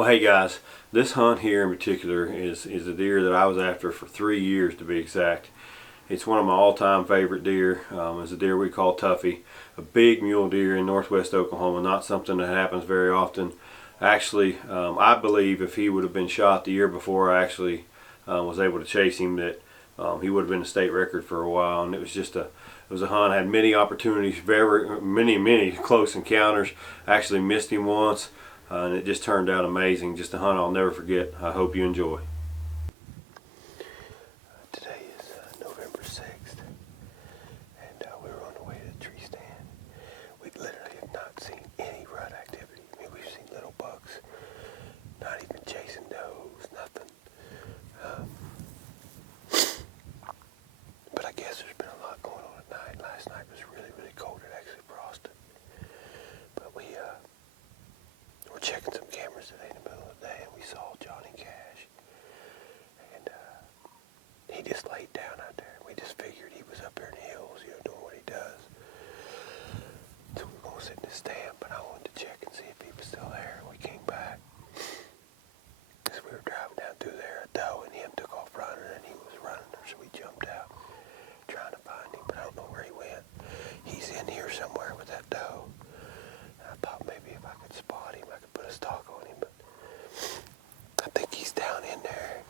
Well, hey guys, this hunt here in particular is a deer that I was after for 3 years to be exact. It's one of my all-time favorite deer. It's a deer we call Tuffy, a big mule deer in northwest Oklahoma, not something that happens very often. Actually, I believe if he would have been shot the year before I actually was able to chase him, that he would have been a state record for a while. And it was just it was a hunt. I had many opportunities, many close encounters. I actually missed him once. And it just turned out amazing. Just a hunt I'll never forget. I hope you enjoy. Today is November 6th, and we were on the way to the tree stand. We literally have not seen any rut activity. I mean, we've seen little bucks, not even chasing does, nothing. But I guess there's been a lot going on at night. Last night was really, really cold. It actually frosted. But we were checking some cameras today in the middle of the day, and we saw Johnny Cash. And he just laid down out there. We just figured he was up there in the hills, doing what he does. So we were going to sit in the stand, but I wanted to check and see if he was still there. We came back. As we were driving down through there, a doe and him took off running, and he was running her, so we jumped out trying to find him, but I don't know where he went. He's in here somewhere with that doe. And I thought maybe if I could spot him, I could put a stalk on him, but I think he's down in there.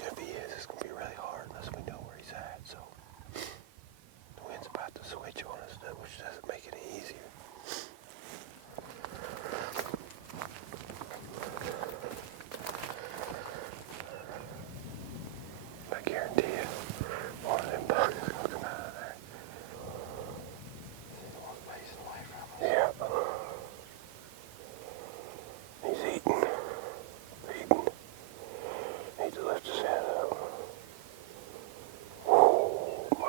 If he is, it's going to be really hard unless we know where he's at. So the wind's about to switch on us, which doesn't make it any easier. I guarantee you, one of them bugs is going to come out of there. Yeah. He's eating. Needs to lift his head up. Oh my.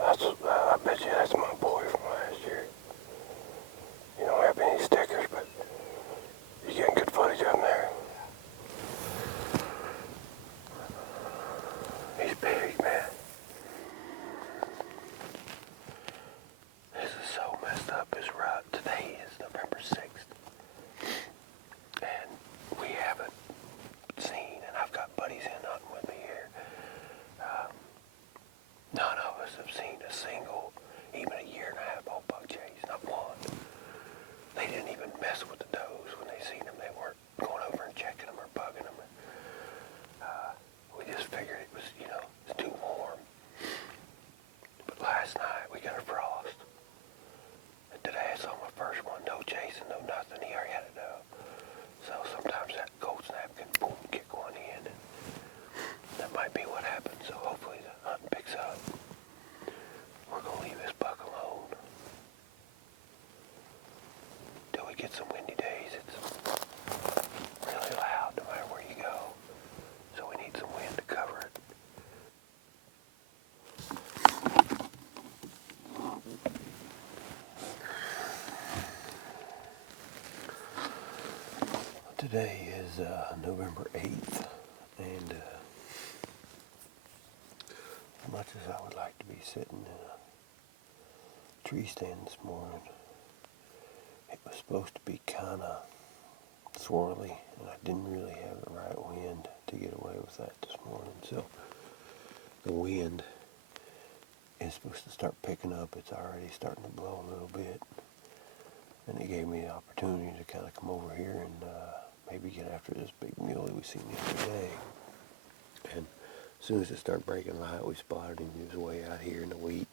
I bet you that's my boy from last year. You don't have any stickers, but you're getting good footage of him there. He's big, man. This is so messed up, his rut. Today is November 6th. And we haven't seen, and I've got buddies in hunting with me here. None of us have seen a single, even a year and a half old buck chase, not one. They didn't even mess with the does when they seen them. They weren't going over and checking them or bugging them. We just figured it was, it's too warm. But last night we got a frost. And today I saw my first one, no chasing, no nothing. He already had a doe. So sometimes that cold snap can boom, kick one in, and that might be what happens. So hopefully the hunting picks up. We're going to leave this buck alone till we get some windy days. It's really loud no matter where you go. So we need some wind to cover it. Today is November 8th, and as much as I would like to be sitting in a tree stand this morning, it was supposed to be kind of swirly, and I didn't really have the right wind to get away with that this morning. So the wind is supposed to start picking up. It's already starting to blow a little bit, and it gave me the opportunity to kind of come over here and maybe get after this big muley we seen the other day. And as soon as it started breaking light, we spotted him. He was way out here in the wheat.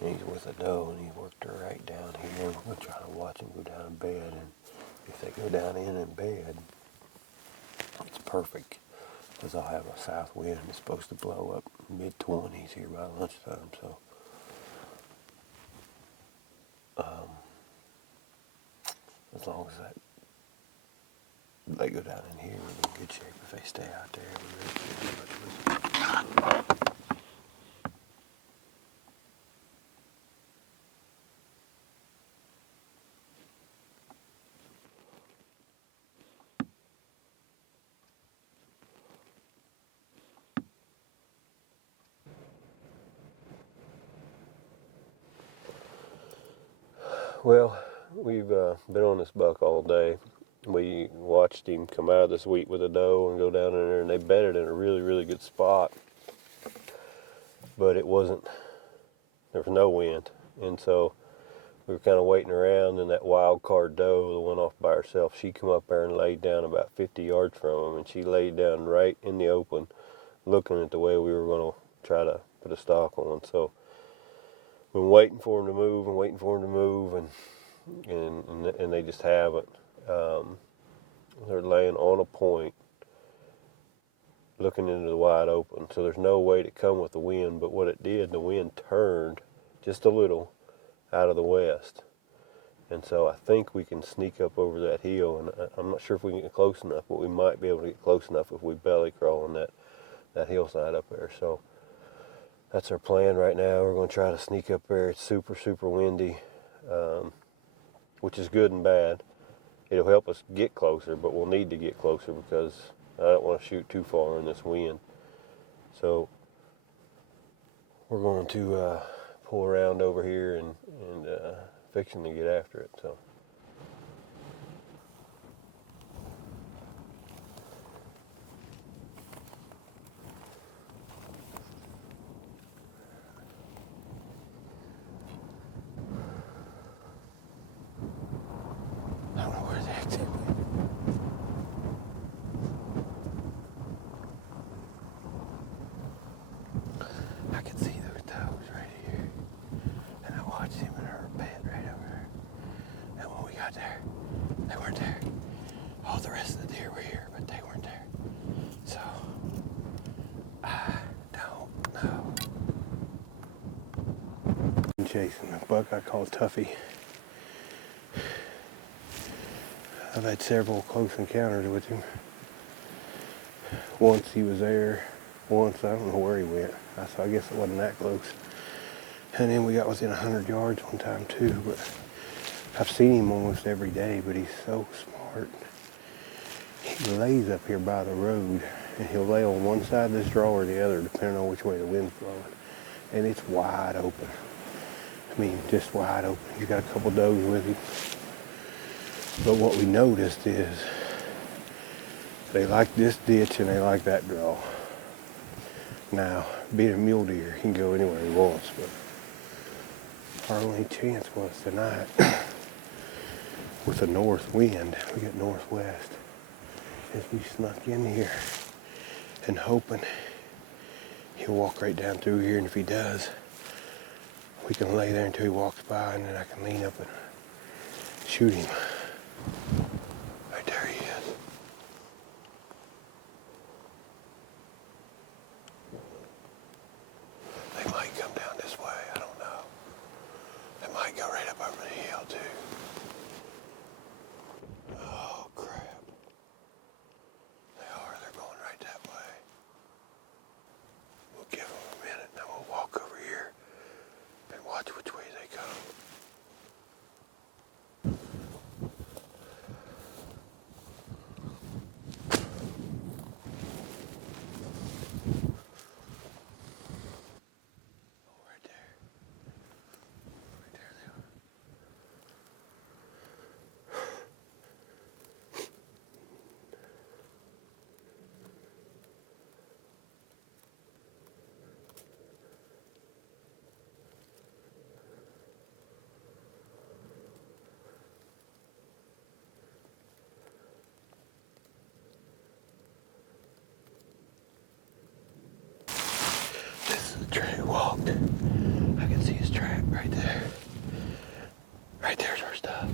And he's with a doe, and he worked her right down here. And we're trying to watch him go down in bed. And if they go down in bed, it's perfect, because I'll have a south wind. It's supposed to blow up mid-20s here by lunchtime. So as long as they go down in here, we're in good shape. If they stay out there, we really can't do much with them. Well, we've been on this buck all day. We watched him come out of this wheat with a doe and go down in there, and they bedded in a really, really good spot. But it wasn't, there was no wind. And so we were kind of waiting around, and that wild card doe, the one off by herself, she come up there and laid down about 50 yards from him, and she laid down right in the open, looking at the way we were going to try to put a stock on. So we've been waiting for him to move and waiting for him to move, and they just haven't. They're laying on a point, looking into the wide open. So there's no way to come with the wind, but what it did, the wind turned just a little out of the west. And so I think we can sneak up over that hill, and I'm not sure if we can get close enough, but we might be able to get close enough if we belly crawl on that hillside up there. So that's our plan right now. We're going to try to sneak up there. It's super, super windy, which is good and bad. It'll help us get closer, but we'll need to get closer because I don't want to shoot too far in this wind. So we're going to pull around over here and fixing to get after it. So. I don't know where the heck they went. I could see those does right here, and I watched him and her bed right over there. And when we got there, they weren't there. All the rest of the deer were here, but they weren't there. So I don't know. I'm chasing a buck I call Tuffy. I've had several close encounters with him. Once he was there, once I don't know where he went. I guess it wasn't that close. And then we got within 100 yards one time too. But I've seen him almost every day, but he's so smart. He lays up here by the road, and he'll lay on one side of this draw or the other, depending on which way the wind's blowing. And it's wide open. I mean, just wide open. He's got a couple does with him. But what we noticed is they like this ditch and they like that draw. Now, being a mule deer, he can go anywhere he wants, but our only chance was tonight with a north wind. We got northwest. As we snuck in here and hoping he'll walk right down through here, and if he does, we can lay there until he walks by, and then I can lean up and shoot him. Right there he is. They might come down this way, I don't know. They might go right up over the hill too. Oh crap. They're going right that way. We'll give them a minute, and then we'll walk over here and watch which way they go. Track walked. I can see his track right there. Right there's our stuff.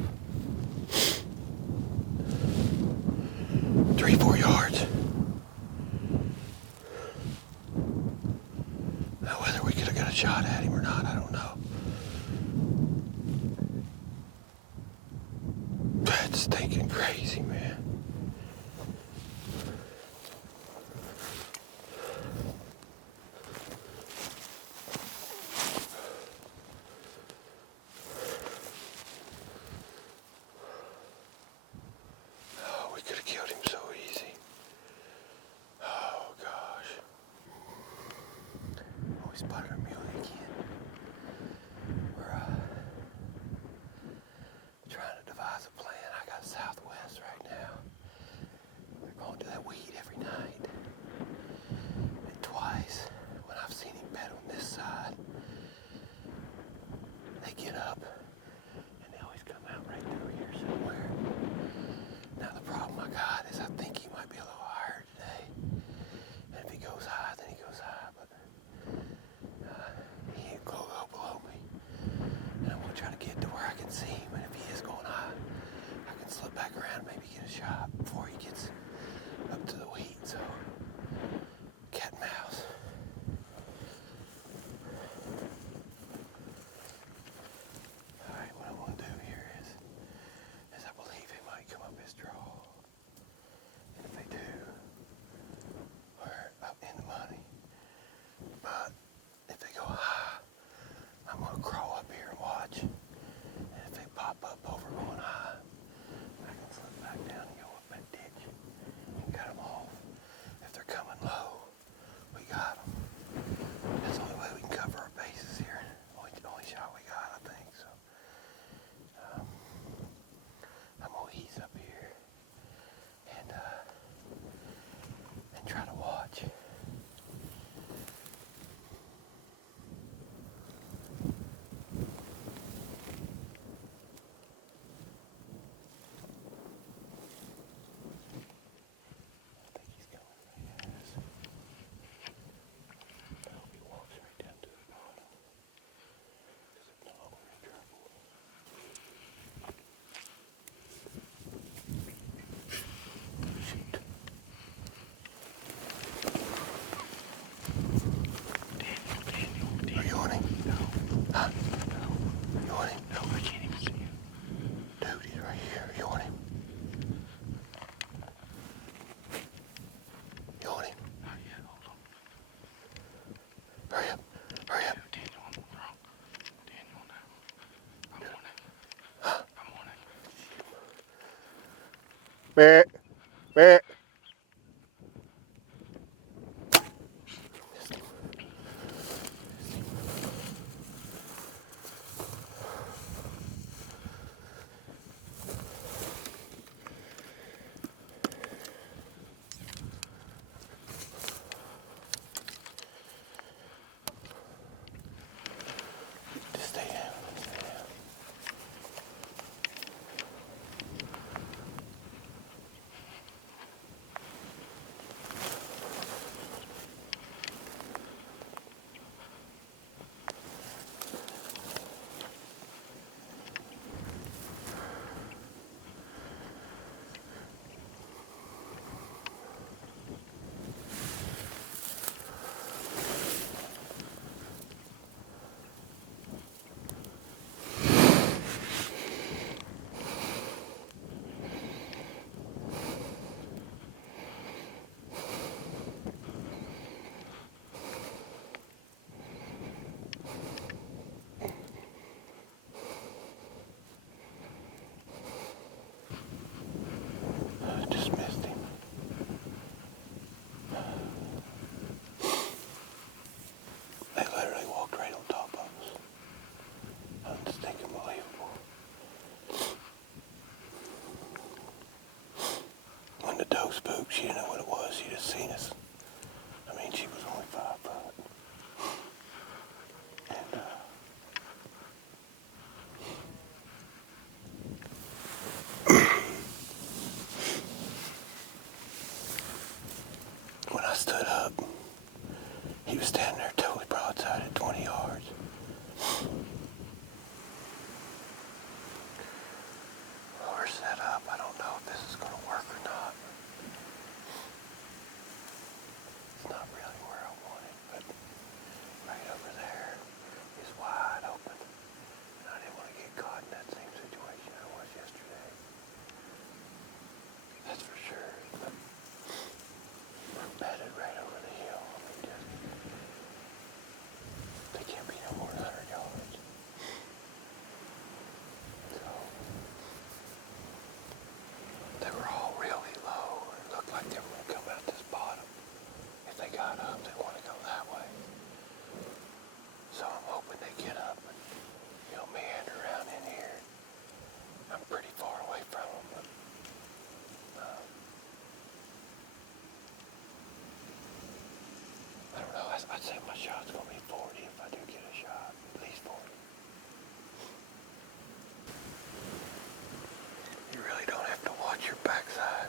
3-4 yards. Now whether we could have got a shot at him or not, I don't know. That's stinking crazy, man. Spotted a muley again. think he might be a little higher today. And if he goes high, then he goes high. But he ain't going to go below me. And I'm going to try to get to where I can see him. And if he is going high, I can slip back around and maybe get a shot before he gets up to the wheat. So, cat and mouse. Alright, what I'm going to do here is I believe they might come up his draw. And if they do, we're up in the money. But if they go high, I'm going to crawl up here and watch. And if they pop up over going high, I can slip back down and go up that ditch and cut them off. If they're coming low, we got them. That's the only way we can cover our bases here. Only shot we got, I think. So I'm going to ease up here and try to watch. Meh, meh. Just stay down, stay down. Just missed him. They literally walked right on top of us. It's unbelievable. When the doe spooked, she didn't know what it was. She just seen us. I mean, she was only 5 foot. And, when I stood up, he was standing there totally broadside at 20 yards. Well, we're set up. I don't know if this is going to work or not. It's not really where I want it, but right over there is wide open. And I didn't want to get caught in that same situation I was yesterday. That's for sure. But we're bedded right over the hill. I mean, they can't be no more than 100 yards. So, they were all really low. It looked like they were going to come out this bottom. If they got up, they want to go that way. So I'm hoping they get up and, meander around in here. I'm pretty far away from them, but I don't know. I'd say my shot's going to be 40 if I do get a shot. At least 40. You really don't have to watch your backside.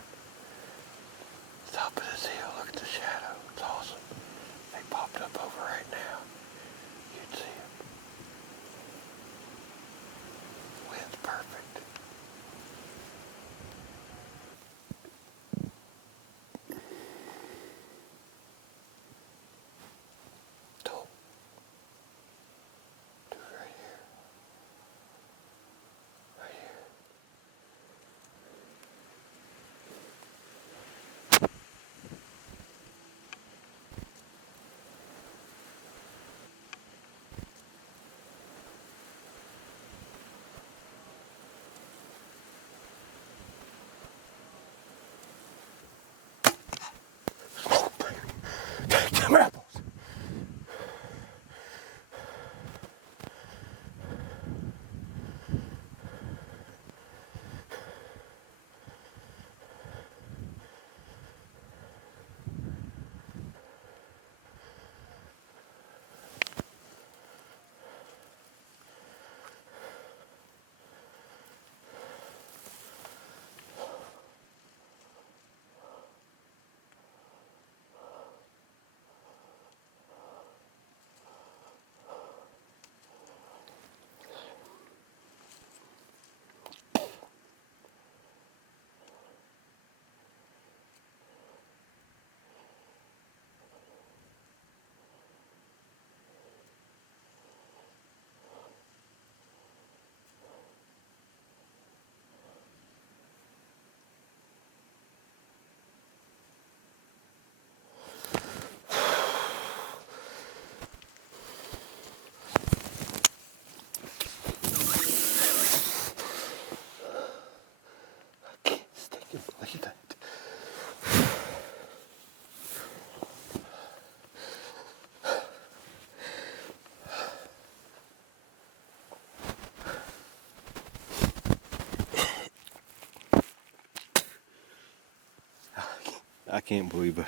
I can't believe it.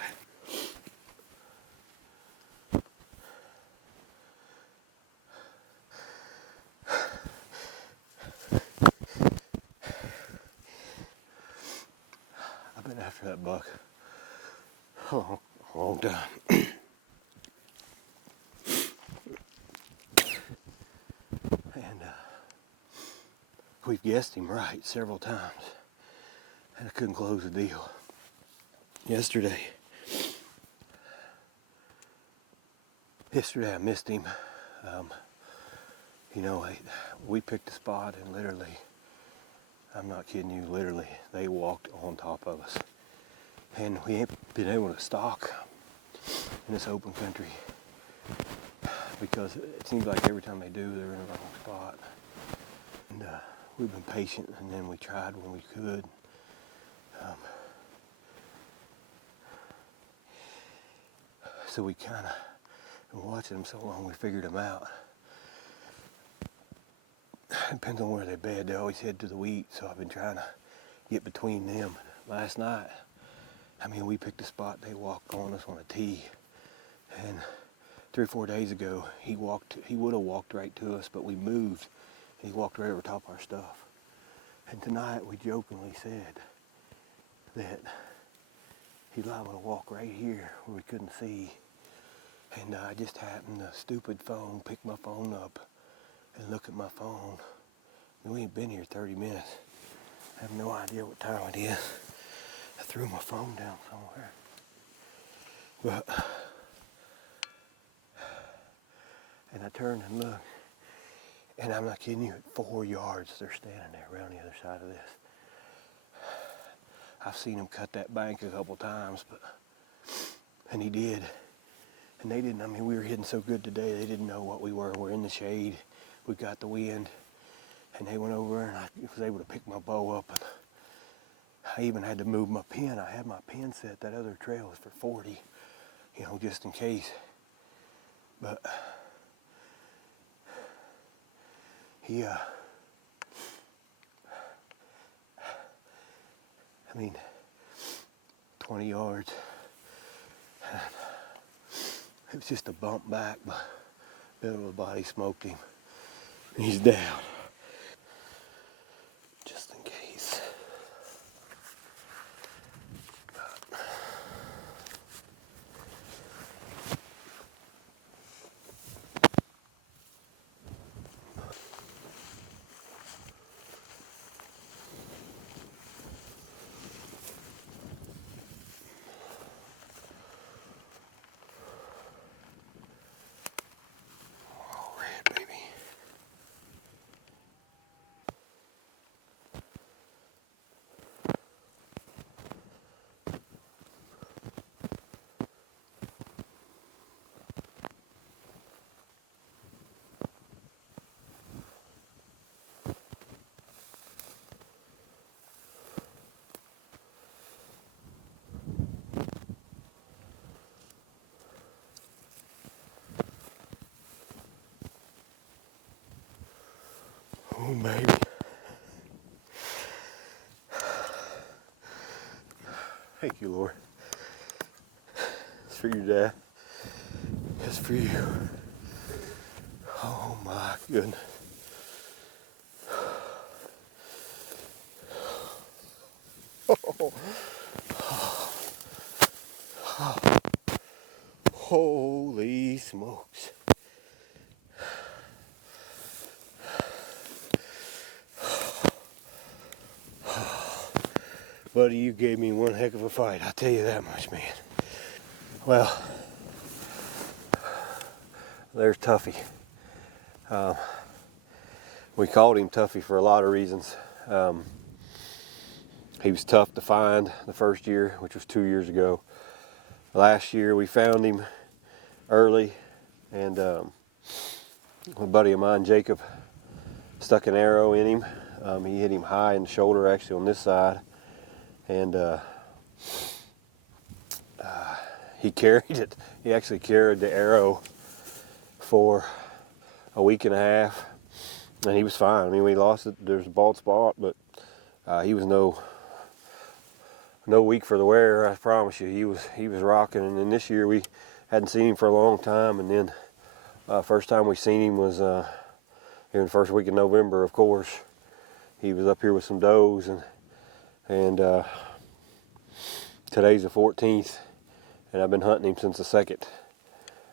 I've been after that buck a long time. And we've guessed him right several times, and I couldn't close the deal. Yesterday I missed him. You know, we picked a spot and literally, I'm not kidding you, literally, they walked on top of us. And we ain't been able to stalk in this open country because it seems like every time they do, they're in the wrong spot. And we've been patient, and then we tried when we could. So we kind of, been watching them so long, we figured them out. Depends on where they bed. They always head to the wheat, so I've been trying to get between them. Last night, I mean, we picked a spot, they walked on us on a tee. And 3 or 4 days ago, he would have walked right to us, but we moved. And he walked right over top our stuff. And tonight, we jokingly said that he's liable to walk right here where we couldn't see. And I just happened to, stupid phone, pick my phone up and look at my phone. We ain't been here 30 minutes. I have no idea what time it is. I threw my phone down somewhere. But, and I turned and looked, and I'm not kidding you, at 4 yards they're standing there around the other side of this. I've seen him cut that bank a couple times, and he did. And they didn't, I mean, we were hitting so good today, they didn't know what we were. We're in the shade, we got the wind, and they went over and I was able to pick my bow up. And I even had to move my pin. I had my pin set, that other trail was for 40, you know, just in case. But he, I mean, 20 yards. It was just a bump back, but middle of the body smoked him. He's down. Just in case. Oh, red, baby. Oh, baby. Thank you, Lord. It's for your dad. It's for you. Oh, my goodness. Holy smokes. Buddy, you gave me one heck of a fight, I'll tell you that much, man. Well, there's Tuffy. We called him Tuffy for a lot of reasons. He was tough to find the first year, which was 2 years ago. Last year we found him early, and a buddy of mine, Jacob, stuck an arrow in him. He hit him high in the shoulder, actually on this side, and he carried it. He actually carried the arrow for a week and a half, and he was fine. I mean, we lost it. There's a bald spot, but he was no no weak for the wear. I promise you, he was rocking. And then this year we hadn't seen him for a long time, and then first time we seen him was here in the first week of November. Of course, he was up here with some does, and today's the 14th, and I've been hunting him since the 2nd.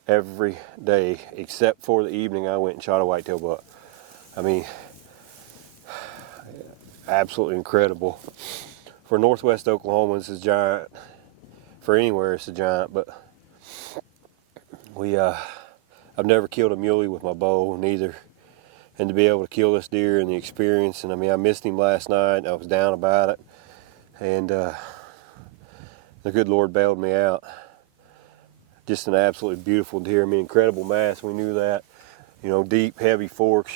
Every day, except for the evening, I went and shot a whitetail buck. I mean, absolutely incredible. For Northwest Oklahoma, this is giant. For anywhere, it's a giant. But I've never killed a muley with my bow, neither. And to be able to kill this deer and the experience, and I mean, I missed him last night. I was down about it, and the good Lord bailed me out. Just an absolutely beautiful deer. I mean, incredible mass. We knew that. You know, deep, heavy forks.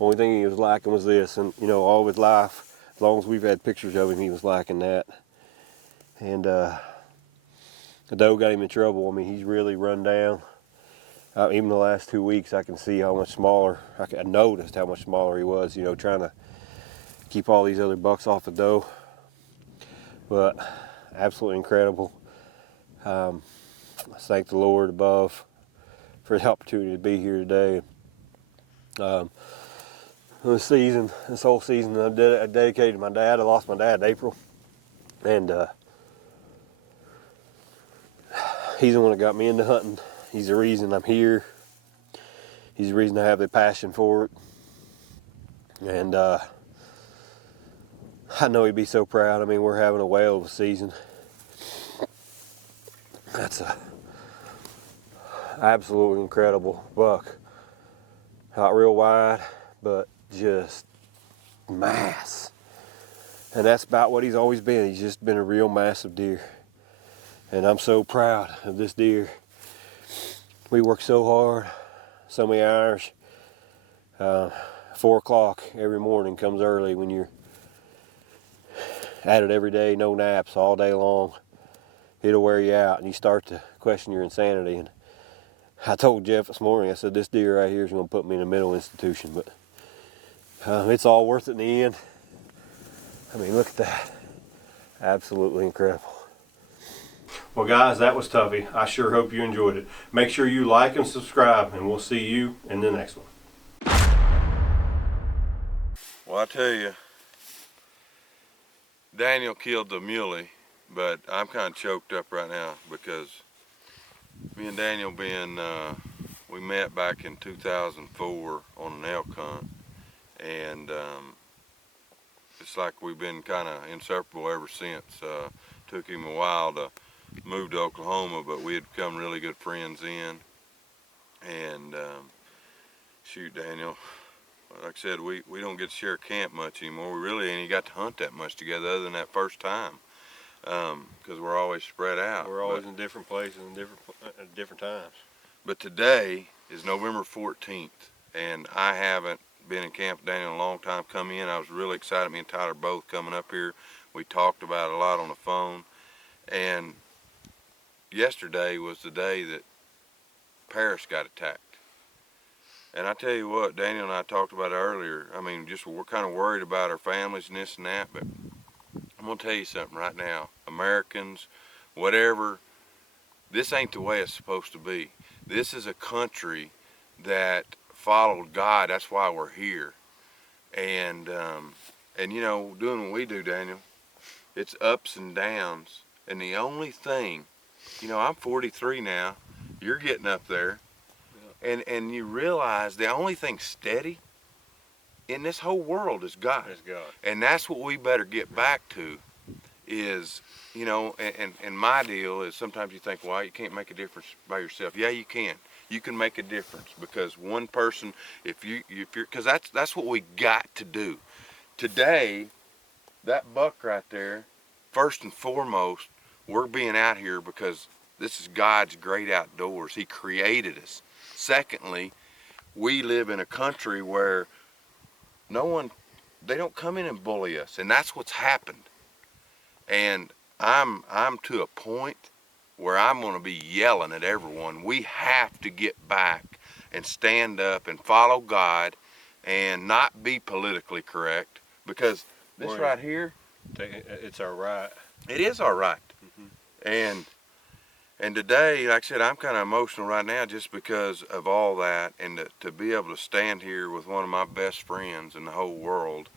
Only thing he was lacking was this, and you know, all of his life, as long as we've had pictures of him, he was lacking that. And the doe got him in trouble. I mean, he's really run down. Even the last 2 weeks, I can see how much smaller. I noticed how much smaller he was. You know, trying to keep all these other bucks off the doe. But absolutely incredible. I thank the Lord above for the opportunity to be here today. This whole season, I dedicated to my dad. I lost my dad in April, and he's the one that got me into hunting. He's the reason I'm here. He's the reason I have the passion for it, and I know he'd be so proud. I mean, we're having a whale of a season. That's a absolutely incredible buck. Not real wide, but just mass. And that's about what he's always been. He's just been a real massive deer. And I'm so proud of this deer. We work so hard, so many hours. 4 o'clock every morning comes early when you're at it every day, no naps all day long. It'll wear you out, and you start to question your insanity. And I told Jeff this morning, I said, this deer right here is going to put me in a mental institution, but it's all worth it in the end. I mean, look at that. Absolutely incredible. Well, guys, that was Tuffy. I sure hope you enjoyed it. Make sure you like and subscribe, and we'll see you in the next one. Well, I tell you, Daniel killed the muley, but I'm kind of choked up right now because me and Daniel we met back in 2004 on an elk hunt, and it's like we've been kind of inseparable ever since. Took him a while to move to Oklahoma, but we had become really good friends then. And shoot, Daniel, like I said, we don't get to share camp much anymore. We really ain't got to hunt that much together other than that first time, because we're always spread out. We're always in different places and different times. But today is November 14th, and I haven't been in camp with Daniel in a long time. Come in, I was really excited. Me and Tyler both coming up here. We talked about it a lot on the phone, and yesterday was the day that Paris got attacked. And I tell you what, Daniel and I talked about it earlier. I mean, just we're kind of worried about our families and this and that, but I'm gonna tell you something right now. Americans, whatever, this ain't the way it's supposed to be. This is a country that followed God. That's why we're here. And you know, doing what we do, Daniel, it's ups and downs. And the only thing, you know, I'm 43 now. You're getting up there. And you realize the only thing steady in this whole world is God. It's God. And that's what we better get back to is, you know, and my deal is sometimes you think, well, you can't make a difference by yourself. Yeah, you can. You can make a difference because one person, if you're, because that's what we got to do. Today, that buck right there, first and foremost, we're being out here because this is God's great outdoors. He created us. Secondly, we live in a country where they don't come in and bully us, and that's what's happened. And I'm to a point where I'm going to be yelling at everyone. We have to get back and stand up and follow God and not be politically correct, because this right here, It's our right. It is our right. And today, like I said, I'm kind of emotional right now just because of all that, and to be able to stand here with one of my best friends in the whole world,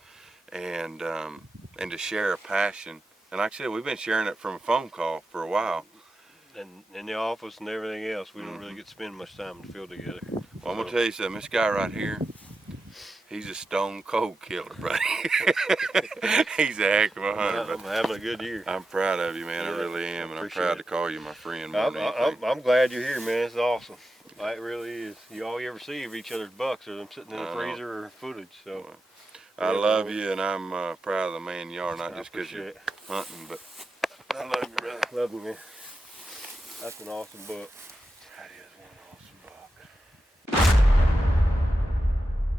and to share a passion. And like I said, we've been sharing it from a phone call for a while. And in the office and everything else, we don't really get to spend much time in the field together. Well, I'm gonna tell you something. This guy right here, he's a stone cold killer, buddy. He's a heck of a hunter. I'm having a good year. I'm proud of you, man. Yeah, I really am, and I'm appreciate proud it. to call you my friend more than anything. I'm glad you're here, man. It's awesome. It really is. All you ever see of each other's bucks are them sitting in the freezer or footage. So I love you, and I'm proud of the man you are, not just because you're hunting, but I love you, brother. Love you, man. That's an awesome book. That is one.